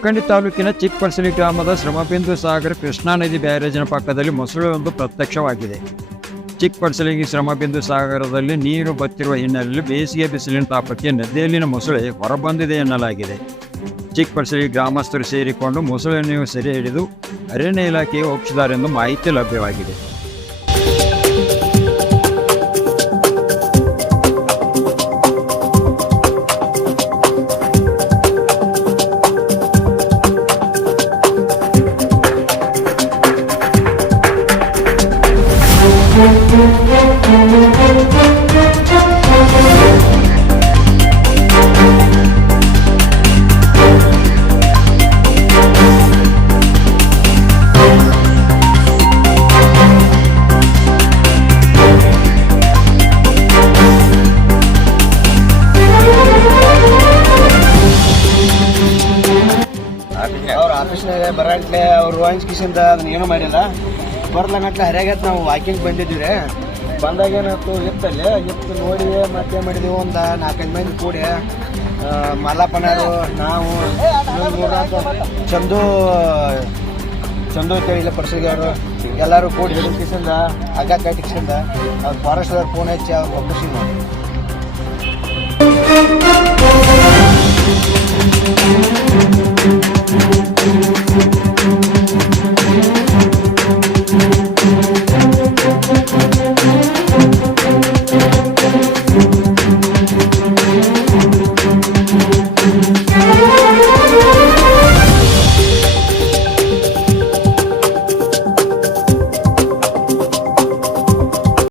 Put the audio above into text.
ಜಮಖಂಡಿ ತಾಲೂಕಿನ ಚಿಕ್ಕಪರ್ಸಲಿ ಗ್ರಾಮದ ಶ್ರಮಬಿಂದು ಸಾಗರ ಕೃಷ್ಣಾ ನದಿ ಬ್ಯಾರೇಜಿನ ಪಕ್ಕದಲ್ಲಿ ಮೊಸಳೆಯೊಂದು ಪ್ರತ್ಯಕ್ಷವಾಗಿದೆ. ಚಿಕ್ಕಪರ್ಸಲಿ ಶ್ರಮಬಿಂದು ಸಾಗರದಲ್ಲಿ ನೀರು ಬತ್ತಿರುವ ಹಿನ್ನೆಲೆಯಲ್ಲಿ ಬೇಸಿಗೆ ಬಿಸಿಲಿನ ತಾಪಕ್ಕೆ ನದಿಯಲ್ಲಿನ ಮೊಸಳೆ ಹೊರಬಂದಿದೆ ಎನ್ನಲಾಗಿದೆ. ಚಿಕ್ಕಪರ್ಸಲಿ ಗ್ರಾಮಸ್ಥರು ಸೇರಿಕೊಂಡು ಮೊಸಳೆಯನ್ನು ಸೆರೆ ಹಿಡಿದು ಅರಣ್ಯ ಇಲಾಖೆಗೆ ಒಪ್ಪಿಸಿದ್ದಾರೆಂದು ಮಾಹಿತಿ ಲಭ್ಯವಾಗಿದೆ. ಅವ್ರ ಆಫೀಸ್ನಾಗ ಬರಟ್ಲೆ ಅವ್ರು ಕಿಸಿಂದ ಅದನ್ನ ಏನೂ ಮಾಡಿಲ್ಲ. ಬರ್ಲಂಗಟ್ಲೆ ಹರಿಯಾಗತ್ತೆ ನಾವು ವಾಕಿಂಗ್ ಬಂದಿದ್ವಿ. ಬಂದಾಗ ಏನಾಯ್ತು, ಇತ್ತು ನೋಡಿ ಮತ್ತೆ ಮಾಡಿದೀವಿ. ಒಂದು 4-5 ಮಂದಿ ಕೂಡಿ ಮಲ್ಲಪ್ಪನವರು, ನಾವು ಚಂದು ಅಂತೇಳಿ ಪರ್ಸಿಗೆ ಅವರು ಎಲ್ಲರೂ ಕೂಡಿ ಹಿಡಿದು ಕಿಸಿಂದ ಹಗ್ಗ ಕಟ್ಟಿಸಿಂದ ಅವ್ರು ಫಾರೆಸ್ಟ್ ಅವ್ರು ಫೋನ್ ಹಚ್ಚಿ ಅವ್ರು ಒಪ್ಪಿಸಿ